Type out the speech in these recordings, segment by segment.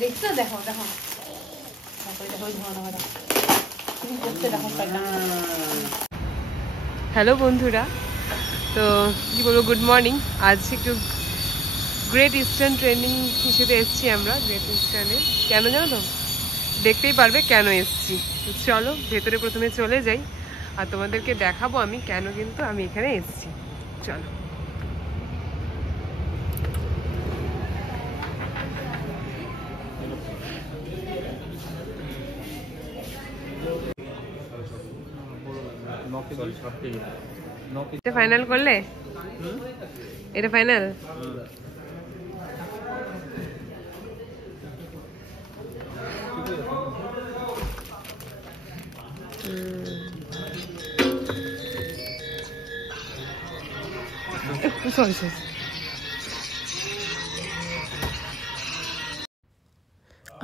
দেখছো? দেখো দেখো হ্যালো বন্ধুরা, তো কি বলবো, গুড মর্নিং। আজ একটু গ্রেট ইস্টার্ন ট্রেনিং হিসেবে এসেছি আমরা গ্রেট ইস্টার্নে। কেন জানো তো? দেখতেই পারবে কেন এসেছি। চলো ভেতরে প্রথমে চলে যাই আর তোমাদেরকে দেখাবো আমি কেন কিন্তু আমি এখানে এসেছি। চলো। এটা ফাইনাল করলে? এটা ফাইনাল?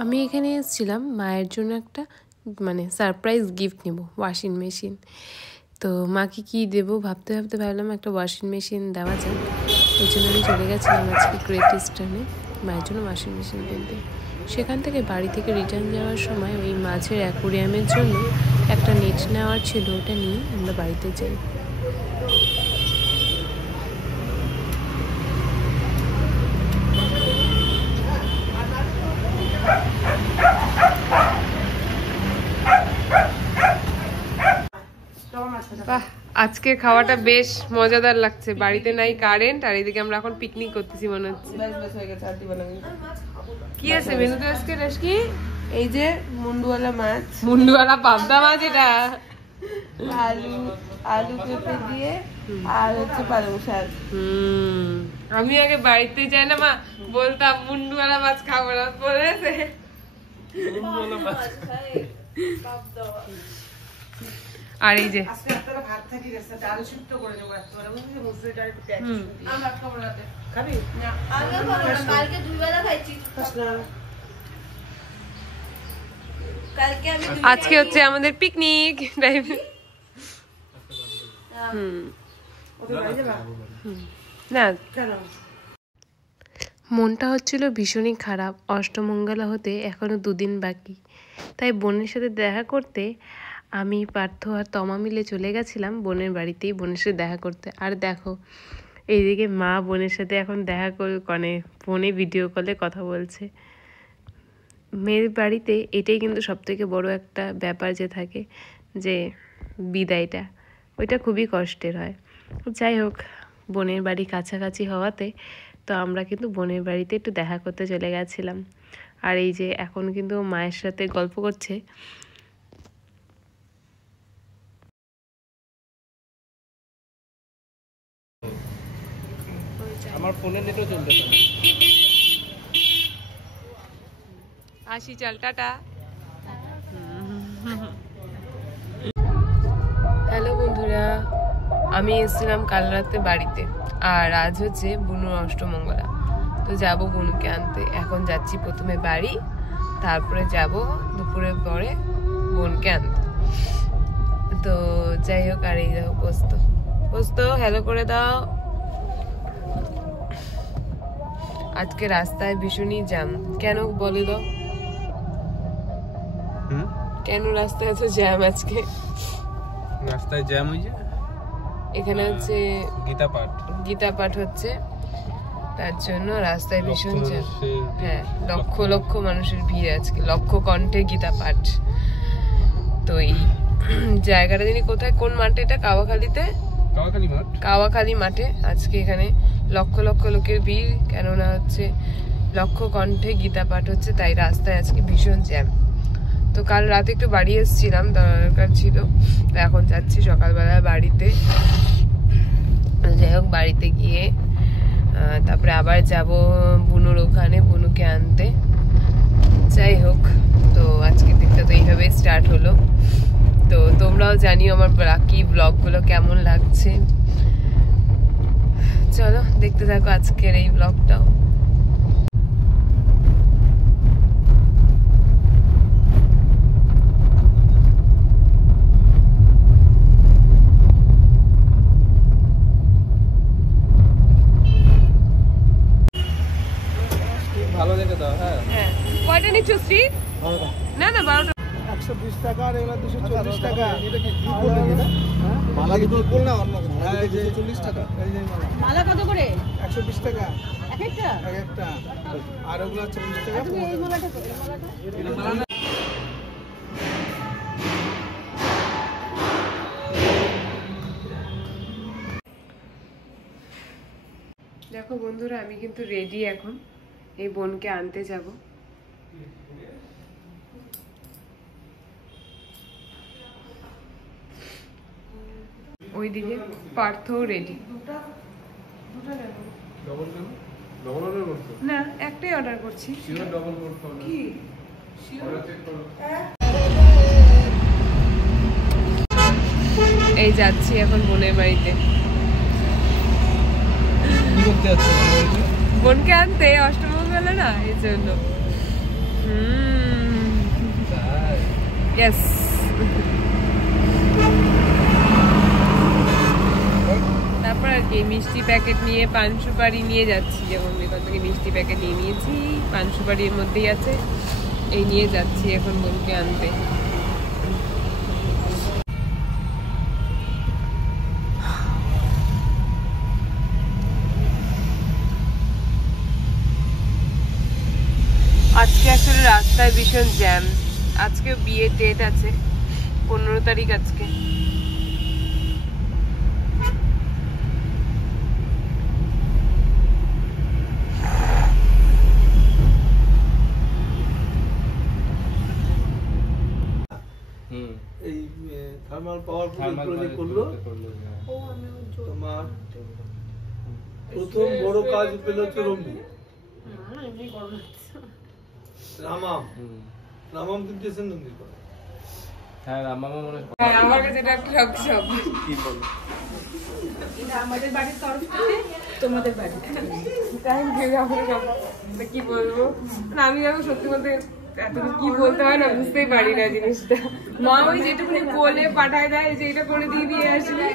আমি এখানে এসেছিলাম মায়ের জন্য একটা সারপ্রাইজ গিফট নেব, ওয়াশিং মেশিন। তো মাকে কি দেবো ভাবতে ভাবতে ভাবলাম একটা ওয়াশিং মেশিন দেওয়া যায়। ওই জন্য আমি চলে গেছিলাম আজকে গ্রেট ইস্টার্নে মায়ের জন্য ওয়াশিং মেশিন কিনতে। সেখান থেকে বাড়ি থেকে রিটার্ন যাওয়ার সময় ওই মাছের অ্যাকোরিয়ামের জন্য একটা নেট নেওয়ার ছিল, ওটা নিয়ে আমরা বাড়িতে যাই। বাহ, আজকে খাওয়াটা বেশ মজাদার লাগছে। বাড়িতে নাই কারেন্ট আর এদিকে আমরা এখন পিকনিক করতেছি মনে হচ্ছে। কি আছে মেনুতে আজকে? কি এই যে মুন্ডুওয়ালা মাছ, মুন্ডুওয়ালা পাবদা মাছ, এটা আলু আলু পেঁপে দিয়ে আর হচ্ছে পালং শাক। আমি আগে বাড়িতে যাই না মা, বলতাম মুন্ডুওয়ালা মাছ খাবো না, বলেছে আর এই যে আজকে হচ্ছে আমাদের পিকনিক। না মনটা হচ্ছিল ভীষণই খারাপ। অষ্টমঙ্গলা হতে এখনো 2 দিন বাকি, তাই বোনের সাথে দেখা করতে আমি, পার্থ আর তমা মিলে চলে গেছিলাম বোনের বাড়িতেই বোনের সাথে দেখা করতে। আর দেখো এইদিকে মা বোনের সাথে এখন দেখা করে ফোনে ভিডিও কলে কথা বলছে। মেয়ের বাড়িতে এটাই কিন্তু সবথেকে বড় একটা ব্যাপার যে থাকে, যে বিদায়টা, ওইটা খুবই কষ্টের হয়। যাই হোক, বোনের বাড়ি কাছাকাছি হওয়াতে তো আমরা কিন্তু বোনের বাড়িতে একটু দেখা করতে চলে গেছিলাম। আর এই যে এখন কিন্তু মায়ের সাথে গল্প করছে। আমার ফোনে নেটও চলতেছে না। আসি, চল, টাটা। হ্যালো বন্ধুরা, আমি এসেছিলাম কাল রাতে বাড়িতে, আর আজ হচ্ছে বুনুর অষ্টমঙ্গলা। তো যাব বুনুকে আনতে। এখন যাচ্ছি প্রথমে বাড়ি, তারপরে যাব দুপুরের পরে বোনকে আনতে। তো যাই হোক, আর এই দেখো পোস্ত, পোস্ত হ্যালো করে দাও। আজকে রাস্তায় ভীষণই জ্যাম। কেন বলে দাও, কেন রাস্তায় এত জ্যাম আজকে? রাস্তায় জ্যাম হয়েছে, এখানে হচ্ছে গীতা পাঠ হচ্ছে, তার জন্য রাস্তায় ভীষণ জ্যাম। হ্যাঁ, লক্ষ লক্ষ মানুষের ভিড় আজকে, লক্ষ কণ্ঠে গীতা পাঠ। তো এই জায়গাটা জানি কোথায়, কোন মাঠে এটা? কাওয়াখালী মাঠে আজকে এখানে লক্ষ লক্ষ লোকের ভিড়, কেননা হচ্ছে লক্ষ কণ্ঠে গীতা পাঠ হচ্ছে, তাই রাস্তায় আজকে ভীষণ জ্যাম। তো কাল রাতে একটু বাড়ি এসেছিলাম, দরকার ছিল, তো এখন যাচ্ছি সকালবেলা বাড়িতে। যাই হোক, বাড়িতে গিয়ে তারপরে আবার যাব বুনুর ওখানে, বুনুকে আনতে। যাই হোক, তো আজকের দিনটা তো এইভাবে স্টার্ট হলো। তো তোমরাও জানিও আমার বাকি ব্লগগুলো কেমন লাগছে। চলো দেখতে থাকো আজকের এই ব্লগটাও। ভালো দেখে দাও। হ্যাঁ হ্যাঁ, কয়টা নিচ্ছ শ্রী? না না 12টা। 120 টাকা আর এগুলা 240 টাকা। এটা কি কি বললে এটা? হ্যাঁ মালা কি বল না অন্য কিছু? মালা 240 টাকা। এই যে মালা। মালা কত করে? 120 টাকা এক একটা? এক একটা। আর ওগুলা 40 টাকা। তুমি এই মালাটা তো, এই মালাটা। দেখো বন্ধুরা, আমি কিন্তু রেডি এখন, এই বোনকে আনতে যাব। ওইদিকে পার্থও রেডি। ডবল কেন? ডবল অর্ডার করছো? না, একটাই অর্ডার করছি। শিওর ডবল করছো না? কি অর্ডার চেক করো। এই যাচ্ছি এখন বোনের বাড়িতে, কি করতে যাচ্ছ? বোনকে আনতে, অষ্টমঙ্গলা না, এই জন্য। ইয়েস। তারপর আর কি মিষ্টি প্যাকেট নিয়ে, পান সুপারি নিয়ে যাচ্ছি। যেমন এখান থেকে মিষ্টি প্যাকেট নিয়ে নিয়েছি, পান সুপারির মধ্যেই আছে, এই নিয়ে যাচ্ছি এখন বোনকে আনতে। আজকে আসলে রাস্তায় ভীষণ জ্যাম। আজকে বিয়ের ডেট আছে, 15 তারিখ আজকে। এই থার্মাল পাওয়ার প্রজেক্ট করলো। তোমার প্রথম বড় কাজ পেল হচ্ছে রম্বি রামাম। রামাম কিন্তু এসে নন্দী করে। হ্যাঁ মামা মনে হয়। হ্যাঁ, আমার কাছে এটা একটা শব্দ। কি বলো? এটা আমাদের বাড়ির তরফ থেকে তোমাদের বাড়ি। Thank you. কি বলবো না, আমি দেখো সত্যি বলতে এত কি বলতে হয় না, বুঝতেই পারি না জিনিসটা। মা ওই যেটুকুনি বলে পাঠায় দেয় যে এটা করে দিয়ে আসবে,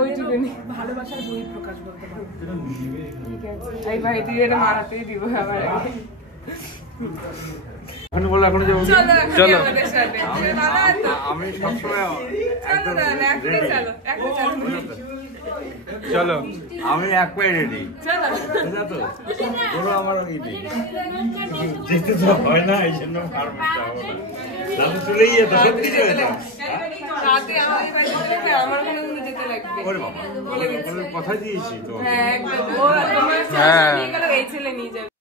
ওইটুকুনি। ভালোবাসার বই প্রকাশ বলতে পারো। ঠিক আছে, এই ভাই তুই এটা মারাতেই দিব আবার আগে। এখন বলো এখন যাবো। চলো চলো আমাদের সাথে। দাদা তো আমি সবসময় চলো দাদা, এখনই চলো, এখনই চলো। চলো আমি এক পায়ে রেডি। চলো তো বলো আমার যেতে তো হয় না, এই জন্য দাদা চলেই যেত, সত্যি চলে যেত। রাতে আমাদের বাড়িতে যেতে আমার মনে হয় যেতে লাগবে। ওরে বাবা, বলে দিচ্ছি। কথা দিয়েছি তো। হ্যাঁ একদম। ও তোমার ছেলে নিয়ে গেল, এই ছেলে নিয়ে যাবে।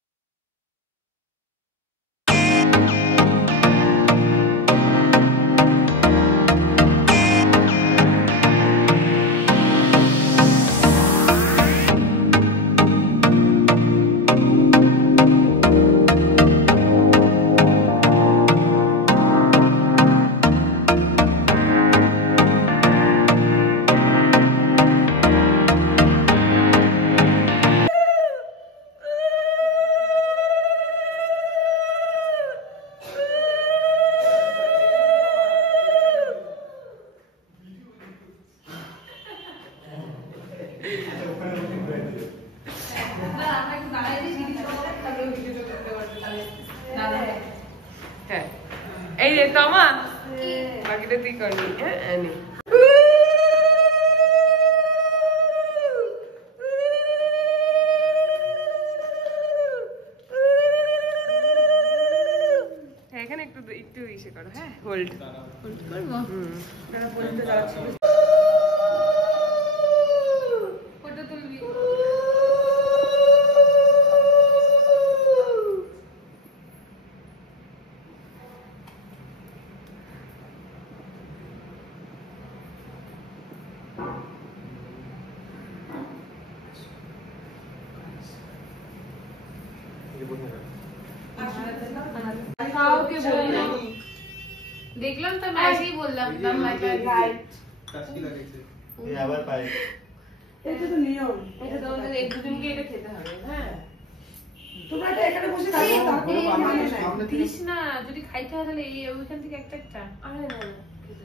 হ্যাঁ, এই রে তমা, বাকিটা তুই করবি। হ্যাঁ নে। এখানে একটু একটু ইসে করো। হ্যাঁ, হোল্ড করবো। ফটো তুলবি। দেখলাম তো মেসেই বললাম আবার পাই এটা তো নিয়ম। এটা তোমাদের এক দুজনকে এটা খেতে হবে। হ্যাঁ, তোমরা এটা এখানে বসে থাকো, তারপরে দিস না, যদি খাইতে হয় তাহলে এই ওইখান থেকে একটা একটা। আরে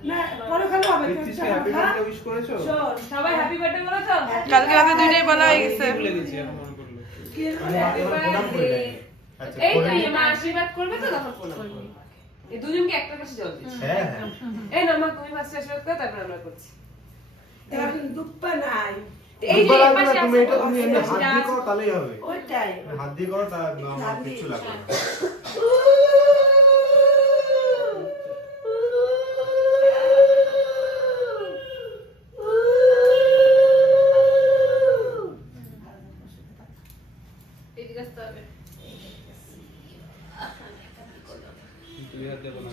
না না পরে খালো হবে। হ্যাপি বার্থডে উইশ করেছো? শোন, সবাই হ্যাপি বার্থডে বলেছো? কালকে রাতে দুইটাই বলা হয়ে গেছে। ভুলে গেছি, এখন মনে করলো। কি প্রণাম করে দেয়। আচ্ছা এই করে তো নিই। মা আশীর্বাদ করবে তো তখন প্রণাম করবে। এই দুজনকে একটা পাশে জল দিচ্ছি। হ্যাঁ হ্যাঁ এই না মা তুমি ফার্স্ট আশীর্বাদ করো তারপর আমরা করছি। এখন দুপ্পা নাই এই যে দুব্বা এই লাগবে না, পাশে তুমি আছে, এটা তুমি এমনি হাত দিয়ে আছে। করো তাহলেই হবে। ওইটাই হাত দিয়ে করো তা আমার কিছু লাগবে না। এদিকে আসতে হবে। তুই হাত দেবো না।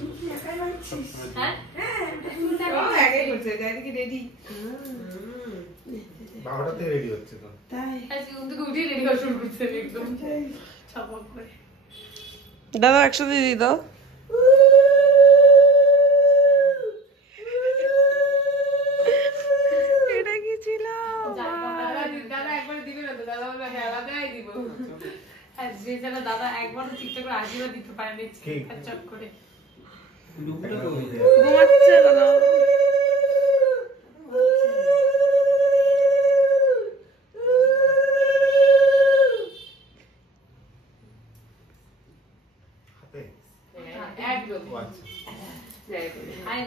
হ্যাঁ ও একাই করছে, এদিকে রেডি। বাবাটা থেকে রেডি হচ্ছে তো। তাই আজকে ঘুম থেকে উঠেই রেডি করা শুরু করছে একদম ছাপক করে। দাদা একসাথে দিয়ে দাও। এটা কি ছিল? দাদা একবার দিবে না তো, দাদা বলবে হ্যাঁ আলাদাই দিব। আর যে যারা দাদা একবার ঠিকঠাক করে আশীর্বাদ দিতে পারে না চট করে। লুকটা তো হয়ে যায়। ঘুমাচ্ছে দাদা। হাতে একদম। ও আচ্ছা। আয়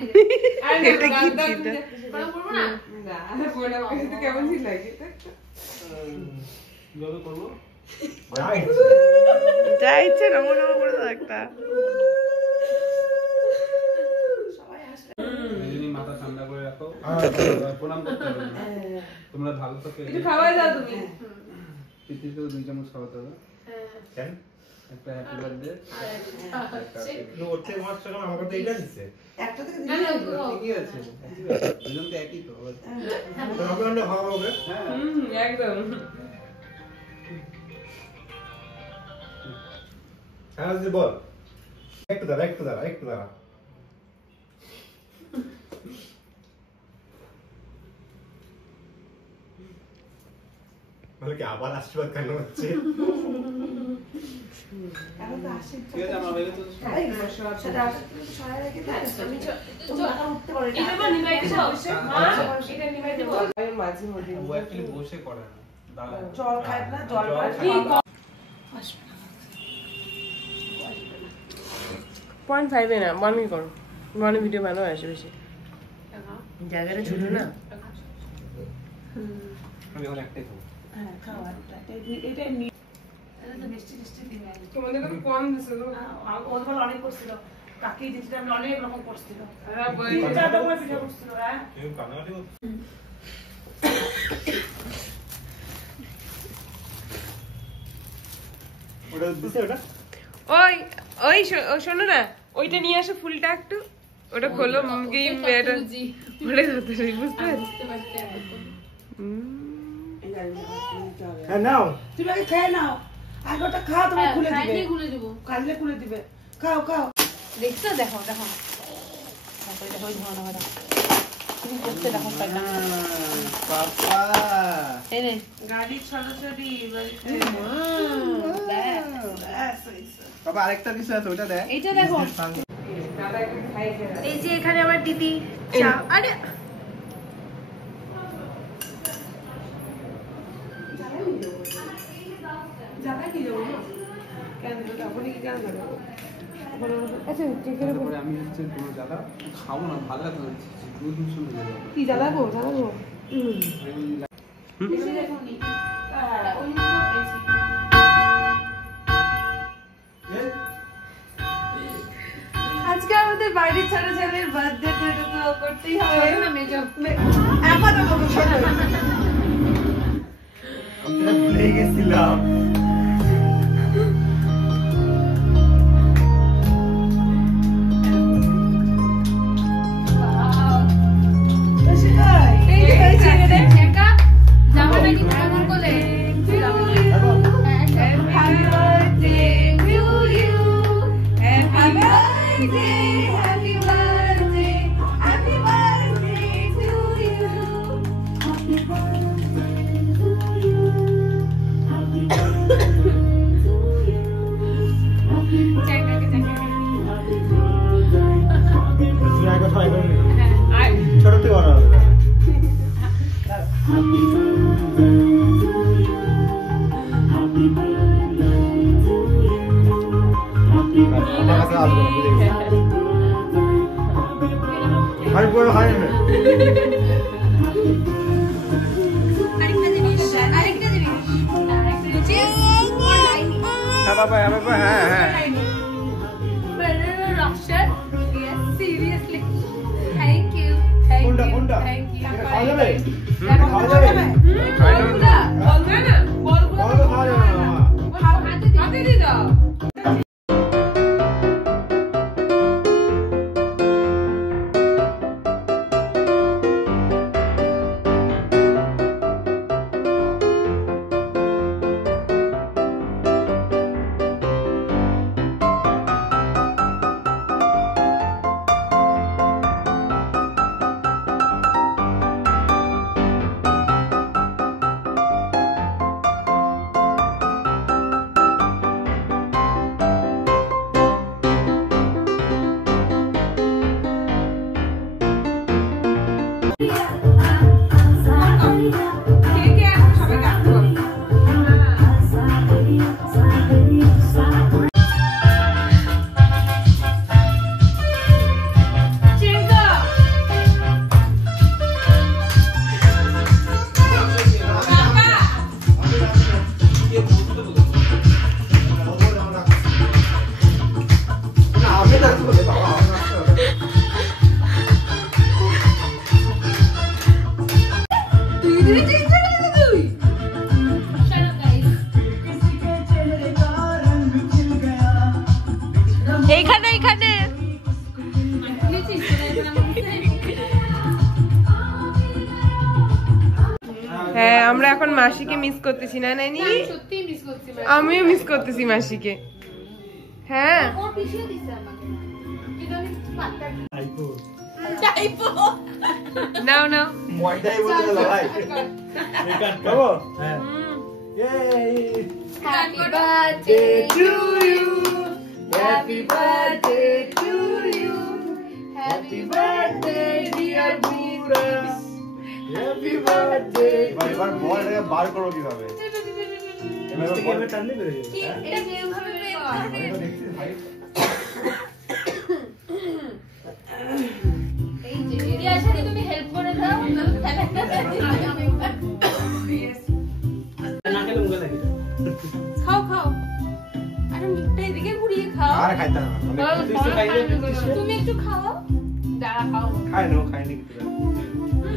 এটা কি ছিল? প্রণাম করবো না? না, প্রণাম করতে কেমন ছিল লাগে? কিভাবে করবো? রাইট যা ইচ্ছে নমো নমো করে দাও একটা। এই জন্যই মাথা ঠান্ডা করে রাখো। প্রণাম করতে হবে না। তোমরা ভালো থাকো। একটু খাওয়াই দাও তুমি। পিতিতেও 2 চামচ খাওয়াতে হবে। কেন একটা হ্যাপি বার্থডে। কিন্তু ওর থেকে মাত্র কেন আমাকে তো এইটা দিচ্ছে। একটা থেকে না না পুরো। ঠিকই আছে। দুজন তো একই তো। তো আমাকে অন্য খাওয়া হবে। হ্যাঁ। একদম। হ্যাঁ যদি বল একটু দাঁড়া একটু দাঁড়া একটু দাঁড়া। বলে কি আবার আশীর্বাদ কেন হচ্ছে? এখন তো আসে ঠিক আছে আমার হয়ে গেছে। সেটা সহায় রেখে দিই তো মাথা উঠতে পারে এটা মা নিমাই দিব। মা এটা নিমাই দিব। আমি মাঝে মধ্যে ও অ্যাকচুয়ালি বসে করে না। দাঁড়ায়। জল খায় না জল খায় কি না। 0.5 এ না 1 করো। 1 ভিডিও বানাও আসে বেশি। জায়গাটা ছোট না। আমি এখন একটাই খাবো। হ্যাঁ খাওয়া এটা নি- এটা তো মিষ্টি মিষ্টি দিবে। তোমাদের কত কম দিছে গো। ওদের অনেক করছিল কাকি দিচ্ছিলাম অনেক রকম করছিল হ্যাঁ বই। 4 রকমের পিঠা করছিল হ্যাঁ তুমি কান্নাকাটি করছো? ওটা দিছে ওটা? ওই ওই শোনো না, ওইটা নিয়ে আসো ফুলটা একটু। ওটা খোলো গেম এটা বুঝি। বলে দিতে বুঝতে পারছি। বুঝতে পারছি একদম। হ্যাঁ নাও। তুমি আগে খেয়ে নাও আগে ওটা খাও তোমার হ্যাঁ, খুলে দিবে খাইলেই খুলে দেবো। কাজলে খুলে দিবে খাও খাও দেখছো? দেখো দেখো। তারপরে দেখো ধোয়া ধোয়া। তুমি করতে দেখো পাটা। পাপা। এই রে। গাড়ি ছড়াছড়ি বাড়িতে। পাপা আরেকটা কিছু আছে ওটা দেখ। এইটা দেখো। দাদা একটু খাই খেয়ে এই যে এখানে আমার দিদি চা। আরে জায়গা কি দেবো না? কেন দেবো? আপনি কি কেন দেবো? আচ্ছা তারপরে আমি হচ্ছে কোনো জ্বালা খাবো না, ভালো লাগবে না। দুধ মিশন হয়ে যাবে। কি জ্বালাবো জ্বালাবো? বেশি দেখো নি। ওই নিয়ে পেয়েছি। আজকে আমাদের বাড়ির ছোট ছেলের বার্থডে তো এটা তো করতেই হবে। না মেজো। আপাতত শোনো আমরা ভুলে গেছিলাম। এই যে হয়েছে রে একা জামা নাকি কেমন করে Happy birthday to you. Happy birthday, happy birthday, happy birthday to you. Happy birthday to you. Happy birthday to you. Happy birthday. তুমি আগে কথা আগে আয় ছোট থেকে বড় হবে। Happy birthday to you. Happy birthday to you. আমার কাছে আসবে না, বুঝে গেছি। আমি পুরো খাই না। হ্যাঁ বাবা, হ্যাঁ বাবা, হ্যাঁ হ্যাঁ। কোনটা কোনটা? এটা খাওয়া যাবে? খাওয়া যাবে? বলগুলা বলবে না বলগুলো খাওয়া যাবে না মামা। হাতে দিয়ে দাও। এইখানে এইখানে হ্যাঁ আমরা এখন মাসিকে মিস করতেছি না নাইনি সত্যিই মিস করছি আমিও মিস করতেছি মাসিকে হ্যাঁ নাও নাও ময়দাই বলে দিল ভাই। খাবো? হ্যাঁ। Happy birthday to you. Happy birthday to you. Happy birthday dear Buddha. Happy birthday. ভাই এবার বল এটা বার করো কিভাবে? এবার বল টান দিবে। এটা কিভাবে বের করবে? এটা দেখছি ভাই। এই যে রিয়ার সাথে তুমি হেল্প করে দাও। খাও খাও আরে মুখটা এদিকে ঘুরিয়ে খাও আর খাইতে না। তুমি একটু খাও দাঁড়া খাও খাই না, খাইনি কিছু।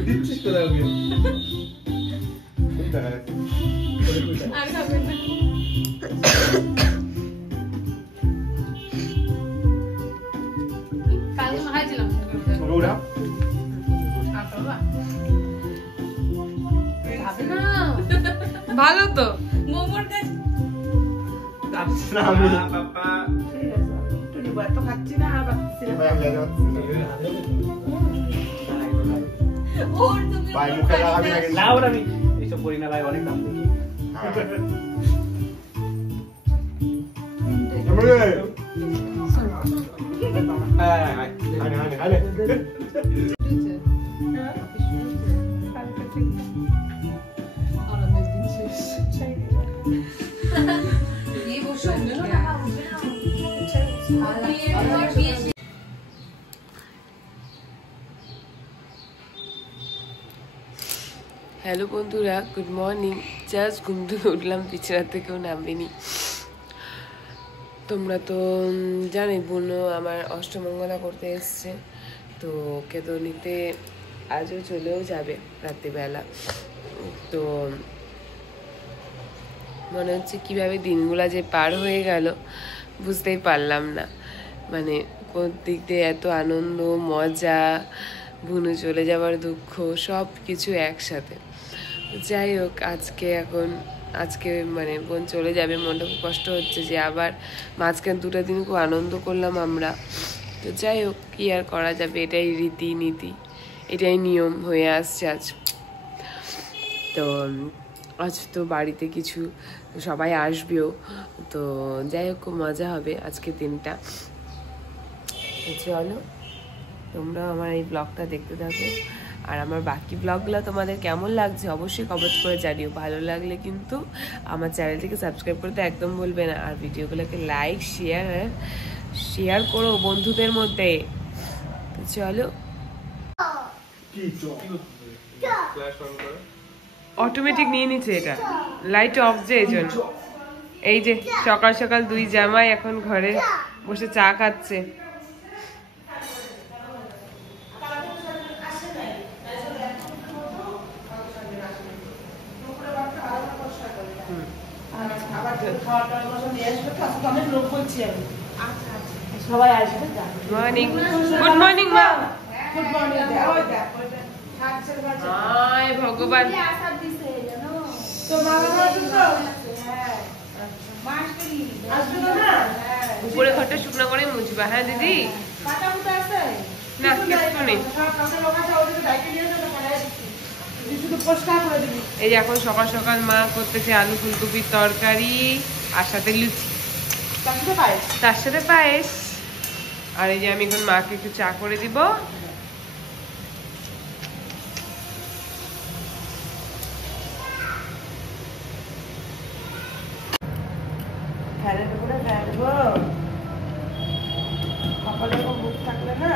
দিচ্ছিস তো ওকে। কোনটা? আর খাবে না কাল মাখাইছিলাম ওরা খাবে না ভালো তো মোমোর কাছে না আমি পাপা ভাই আমি যাই ওর তুমি ভাই মুখে লাগাবি না কিন্তু। না ওরা আমি এইসব করি না ভাই, অনেক দাম দেখি। হ্যাঁ হানে হানে হানে। এই বসো বিয়ে হ্যালো বন্ধুরা, গুড মর্নিং। জাস্ট ঘুম থেকে উঠলাম, বিছানা থেকেও নামবিনি। তোমরা তো জানি বোনও আমার অষ্টমঙ্গলা করতে এসছে, তো ওকে তো নিতে আজও চলেও যাবে রাত্রিবেলা। তো মনে হচ্ছে কীভাবে দিনগুলা যে পার হয়ে গেল বুঝতেই পারলাম না। মানে কোন দিক দিয়ে এত আনন্দ, মজা, বুনু চলে যাওয়ার দুঃখ, সব কিছু একসাথে। যাই হোক, আজকে মানে বোন চলে যাবে, মনটা খুব কষ্ট হচ্ছে যে আবার মাঝখানে 2টা দিন খুব আনন্দ করলাম আমরা। তো যাই হোক, কী আর করা যাবে, এটাই রীতিনীতি, এটাই নিয়ম হয়ে আসছে আজ। তো আজ তো বাড়িতে কিছু সবাই আসবেও, তো যাই হোক খুব মজা হবে আজকের দিনটা। চলো তোমরা আমার এই ব্লগটা দেখতে থাকো। আর আমার বাকি ব্লগগুলো তোমাদের কেমন লাগছে অবশ্যই কমেন্ট করে জানিও। ভালো লাগলে কিন্তু আমার চ্যানেলটিকে সাবস্ক্রাইব করতে একদম ভুলবে না, আর ভিডিওগুলোকে লাইক শেয়ার করো বন্ধুদের মধ্যে। তো চলো, ফ্ল্যাশ অন করো। অটোমেটিক নিয়ে নিচ্ছে এটা, লাইট অফ যে এই জন্য। এই যে সকাল সকাল দুই জামাই এখন ঘরে বসে চা খাচ্ছে। সবাই আসবে। মর্নিং, গুড মর্নিং মা। Good morning. হায় ভগবান, তো বাবা আসবে তো? আসবে না? উপরে ঘরটা শুকনো করে মুছবা। হ্যাঁ দিদি, পাতা মুতা আছে? না কিছু নেই। শুধু পরিষ্কার করে দিবি। এই যে এখন সকাল সকাল মা করতেছে আলু ফুলকপির তরকারি আর সাথে লুচি, তার সাথে পায়েস। তার সাথে পায়েস। আর এই যে আমি এখন মাকে একটু চা করে দিব। ফ্যানের উপরে রাখবো, কপালে মুখ থাকলে না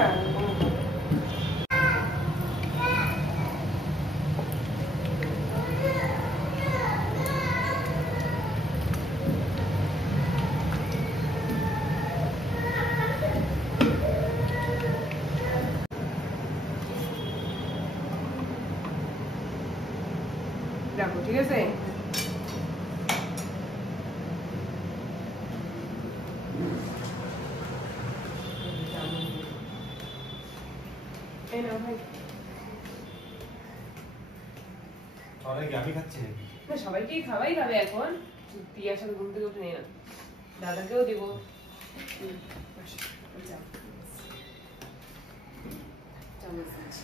দেখো, ঠিক আছে। এই নাও ভাই। আমি খাচ্ছি নাকি? না, সবাইকেই খাওয়াই খাবে এখন। টিয়ার সাথে ঘুম থেকে উঠে নিয়ে দাদাকেও দিব। যাও। চামচ দিচ্ছি।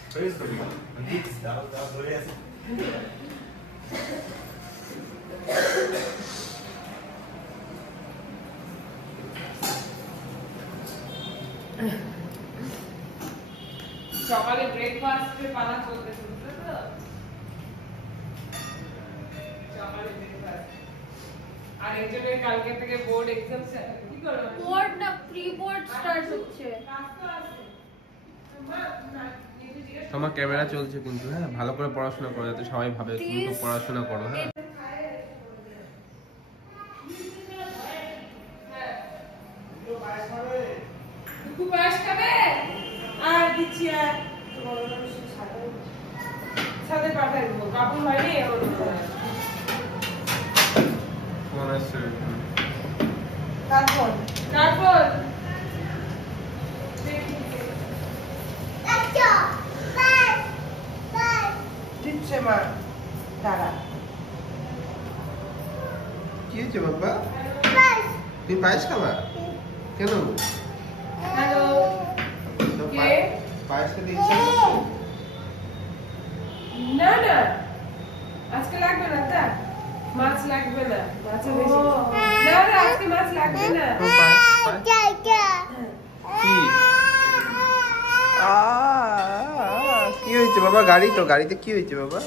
সকালে ব্রেকফাস্টের পালা চলতেছে, বুঝলে তো? সকালে ব্রেকফাস্ট। আর একজনের কালকে থেকে বোর্ড এক্সাম। কি করো? বোর্ড না, প্রি বোর্ড স্টার্ট হচ্ছে। তোমার ক্যামেরা চলছে কিন্তু, হ্যাঁ ভালো করে পড়াশোনা করো যাতে সবাই ভাবে তুমি তো পড়াশোনা করো। হ্যাঁ দুঃখু পায়েস খাবে? আর দিচ্ছি আর সাথে পাঠাই দেবো। কাপড় হয়নি এখন। ফোন আসছে। তারপর তারপর দিচ্ছে মা, দাঁড়া। কি হয়েছে বাবা? তুমি পায়েস খাবা? কেন? হ্যালো, কে? পায়েস খেতে ইচ্ছা করছে? না না, আজকে লাগবে না। তা মাছ লাগবে না, মাছ বেশি। না না, আজকে মাছ লাগবে না। কি হয়েছে বাবা? গাড়ি তো, গাড়িতে কি হয়েছে বাবা?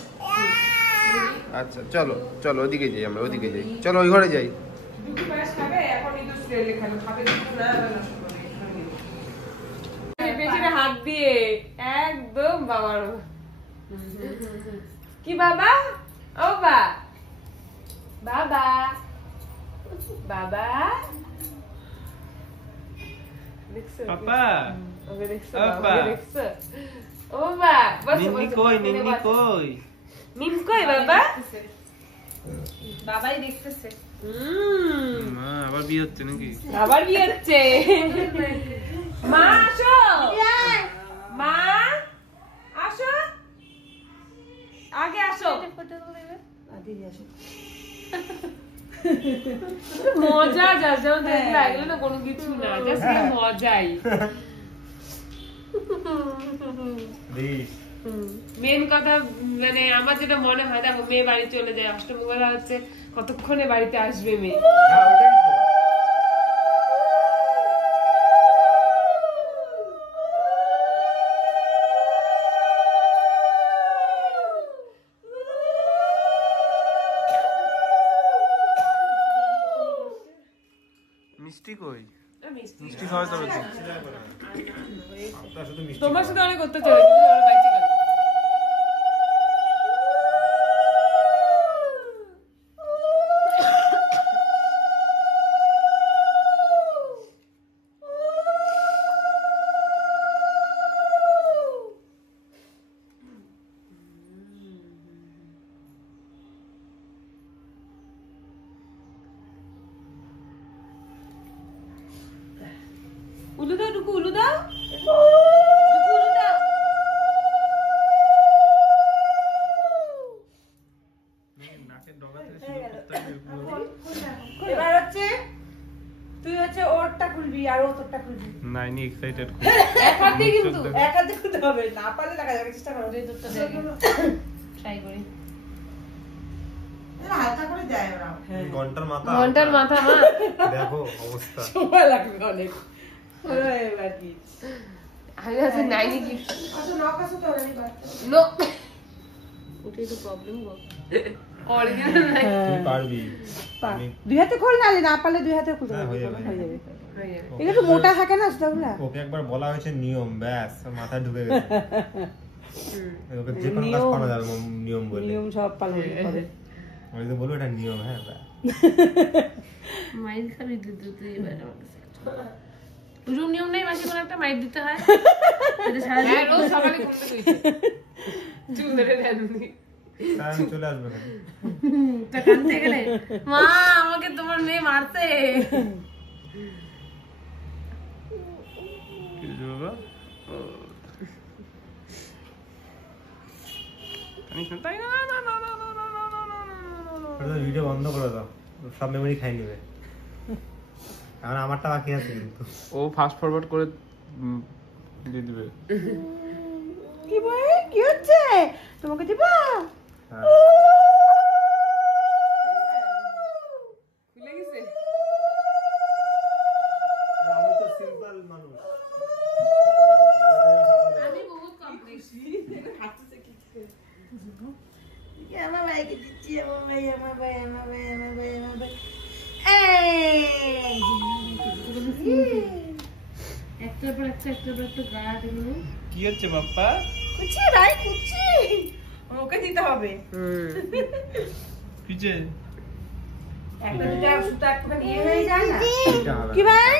আচ্ছা চলো চলো, ওদিকে যাই, আমরা ওদিকে যাই। চলো ওই ঘরে যাই। দুঃখু পায়েস খাবে? এখন এই তো স্টাইলে খাবে। খাবে দুঃখু? না না না, পেছনে হাত দিয়ে একদম বাবার। কি বাবা? ও বা বাবা, বাবা দেখছো? পাপা ওকে দেখছো? বাবা। বাবাকে দেখছো? ও বা বসো, নিন্নি বসো, কই? বসো, নিন্নি বসো। কই? নিম কই বাবা? বাবাই দেখতেছে। মা আবার বিয়ে হচ্ছে নাকি? আবার বিয়ে হচ্ছে। মা আসো, মা আসো, আগে আসো। মজা যা যেমন দেখলে এগুলো না কোনো কিছু না, জাস্ট মজাই। মেন কথা মানে আমার যেটা মনে হয়, দেখো মেয়ে বাড়ি চলে যায়, অষ্টমীবেলা হচ্ছে কতক্ষণে বাড়িতে আসবে মেয়ে। মিষ্টি খাওয়া তবে তোমার সাথে অনেক করতে চলে উলু দাও টুকু উলু দাও উলু দাও এবার হচ্ছে তুই হচ্ছে ওরটা খুলবি আর ও তোরটা খুলবি। নাইনি এক্সাইটেড এক হাত দিয়ে কিন্তু এক হাত দিয়ে খুলতে হবে, না পারলে লাগা যাবে, চেষ্টা করো। ট্রাই করি। এরা হালকা করে দেয় ওরা। ঘন্টার মাথা ঘন্টার মাথা মা দেখো অবস্থা। সময় লাগবে অনেক। ওরা এবার কি আমি আছে নাইনি গিফট আচ্ছা নক আছে তো ওরাই বাচ্চা। নো ওটাই তো প্রবলেম গো অরিজিনাল নাই তুই পারবি। দুই হাতে খোল, নালে না পারলে দুই হাতে খুলতে হ্যাঁ, হবে, হয়ে যাবে। হয়ে যাবে। এটা তো মোটা থাকে না সেগুলা। ওকে একবার বলা হয়েছে নিয়ম, ব্যাস মাথায় ঢুকে গেছে। ওকে যে কোনো কাজ করা যাবে নিয়ম বলে। নিয়ম সব পালন করে। ওই তো বলবো এটা নিয়ম। হ্যাঁ মাইর খাবি তুই এবার আমার কাছে রুম নিয়ম নেই মাসে কোনো একটা মাইর দিতে হয় এটা সারা দিন রোজ সকালে ঘুম থেকে উঠে চুল ধরে দেন আমি চলে আসবো এখানে। তা কাঁদতে গেলে মা আমাকে তোমার মেয়ে মারছে বাবা তাই না না না না না না না না ওটা ভিডিও বন্ধ করে দাও, সব মেমোরি খাই নেবে। কারণ আমারটা বাকি আছে কিন্তু। ও ফাস্ট ফরওয়ার্ড করে দিয়ে দিবে। কি ভাই কি হচ্ছে তোমাকে দিবা? হ্যাঁ। খুলে গেছে আমি তো সিম্পল মানুষ। আমি বহুত কমপ্লেক্স আমার ভাইকে দিচ্ছি, আমার ভাই আমার ভাই আমার ভাই আমার ভাই আমার ভাই। একটার পর একটা গা দিল কি হচ্ছে বাপ্পা? কুচি ভাই কুচি ওকে দিতে হবে। পিছে একটা দুটা সুতা একটুখানি ইয়ে হয়ে যায় না। এটা হবে। কি ভাই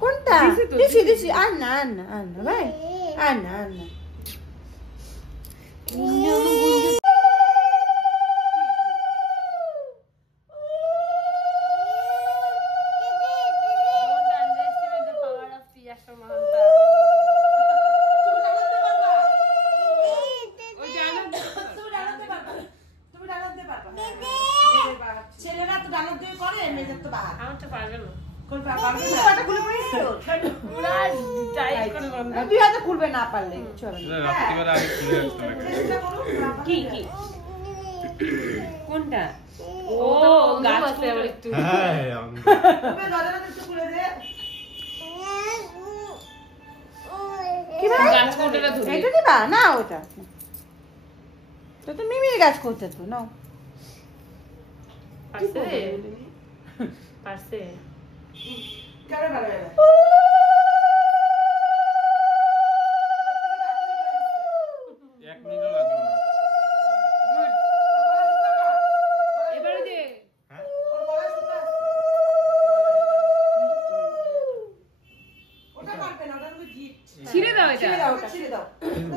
কোনটা? দিছি আর না আর না আর না ভাই আর না আর না। ছেলেরা তো ডানত দিয়ে করে, মেয়েদের তো বাহার। আমার তো পারবে না দুই হাতে খুলবে না পারলে চলো। রাত্রিবেলা আগে খুলে আসতে লাগে। কি কি কোনটা ও গাছ আছে আবার একটু হ্যাঁ খুলে দে। কি ভাই গাছ কোটটা ধরে এটা দিবা না ওটা তো তো মিমির গাছ করতে তো নাও। পারছে কারে ভালো লাগে এক মিনিটও লাগবে না। এবারে যে ওর গলায় সুতা আছে। ওটা কাটবে না, ওটা তুমি গিফট ছিঁড়ে দাও এটা ছিঁড়ে দাও, ওটা ছিঁড়ে দাও।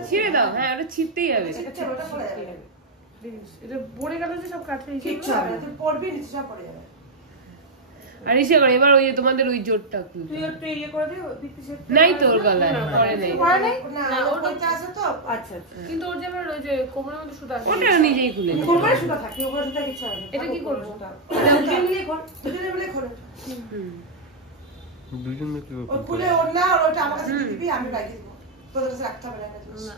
ছিঁড়ে দাও হ্যাঁ ওটা ছিঁড়তেই হবে ছিঁড়তে হবে, ওটা পড়ে যাবে। এটা পড়ে গেল যে সব কাটতে কিচ্ছু হবে না, তুমি পড়বি নিচে সব পড়ে যাবে। আর ইসে করে এবার ওই তোমাদের ওই জোরটা খুলতে তুই একটু ইয়ে করে দে ভিত্তি সেট নাই তো ওর গলায় পরে নেই পড়ে নাই না ওর কোনটা আছে তো আচ্ছা আচ্ছা কিন্তু ওর যে আবার ওই যে কোমরের মধ্যে সুতা আছে ওটা নিজেই খুলে নেবে। কোমরে সুতা থাকে, ওপরে সুতা কিছু হবে না। এটা কি করবো? এটা দুজন মিলে খোল, দুজনে মিলে খোল। দুইজন মিলে কি ও করবে? খুলে ওর না আর ওটা আমার কাছে দিয়ে দিবি, আমি লাগিয়ে দেবো। তোদের কাছে রাখতে হবে না এটা জিনিস। না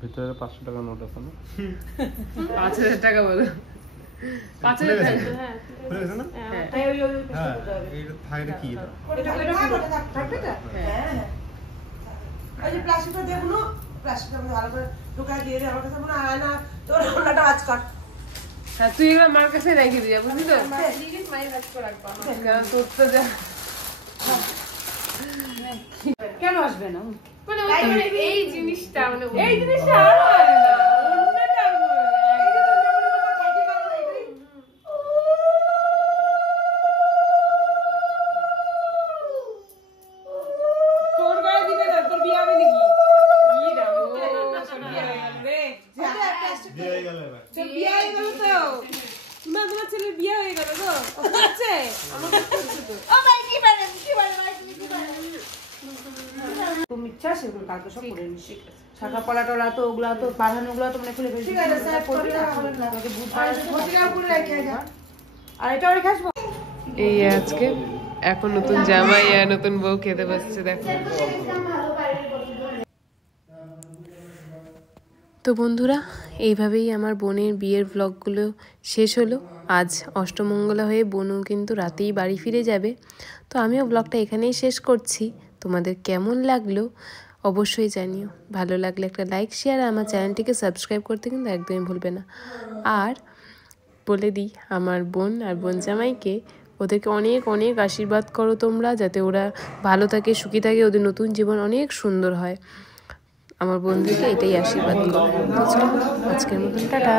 ভিতরে 500 টাকা নোট আছে না? 5000 টাকা বলো 5000 টাকা হ্যাঁ খুলে গেছে না? তাই ওই হ্যাঁ পেছনে দিতে হবে। এইটা থাকলে কি এটা? এটা থাক, ওটা থাক, থাকবে এটা? হ্যাঁ হ্যাঁ। ওই যে প্লাস্টিকটা দিয়ে গুলো প্লাস্টিকটা ভালো করে ঢুকায় দিয়ে দে আমার কাছে মনে হয় না তোর রান্নাটা আজ কর। হ্যাঁ তুই এগুলো মার কাছে রেখে দিবি বুঝলি তো তোর তো যা কেন আসবে না? মানে এই জিনিসটা মানে এই জিনিসটা আর হয় না অন্যটা আর হয় না। তোর গায়ে দিবে না তোর বিয়ে হবে নাকি? ই রামো তোর বিয়ে হয়ে গেল রে। বিয়ে হয়ে গেল এবার। তোর বিয়ে হয়ে গেল তো তোমার ছেলের বিয়ে হয়ে গেল তো হচ্ছে আমার করছে তো ও ভাই কি পারে ভাই তুমি কি পারে? তুমি ইচ্ছা সেগুলো কালকে সব করে নিস। শাখা পলা টলা তো ওগুলা তো বাঁধানোগুলো তো মানে খুলে ফেলছি। ঠিক আছে স্যার করবি না হবে না। তোকে বুঝবার ভর্তিটা পুরো রেখে যা। আর এটা ওরে খাসবো। এই আজকে এখন নতুন জামাই আর নতুন বউ খেতে বসছে দেখো। তো বন্ধুরা এইভাবেই আমার বোনের বিয়ের ভ্লগগুলো শেষ হলো। আজ অষ্টমঙ্গলা হয়ে বোনও কিন্তু রাতেই বাড়ি ফিরে যাবে। তো আমিও ব্লগটা এখানেই শেষ করছি। তোমাদের কেমন লাগলো অবশ্যই জানিও। ভালো লাগলে একটা লাইক শেয়ার আর আমার চ্যানেলটিকে সাবস্ক্রাইব করতে কিন্তু একদমই ভুলবে না। আর বলে দিই আমার বোন আর বোন জামাইকে ওদেরকে অনেক অনেক আশীর্বাদ করো তোমরা, যাতে ওরা ভালো থাকে সুখী থাকে, ওদের নতুন জীবন অনেক সুন্দর হয়। আমার বন্ধুকে এটাই আশীর্বাদ করো। তো চলো আজকের মতন টাটা।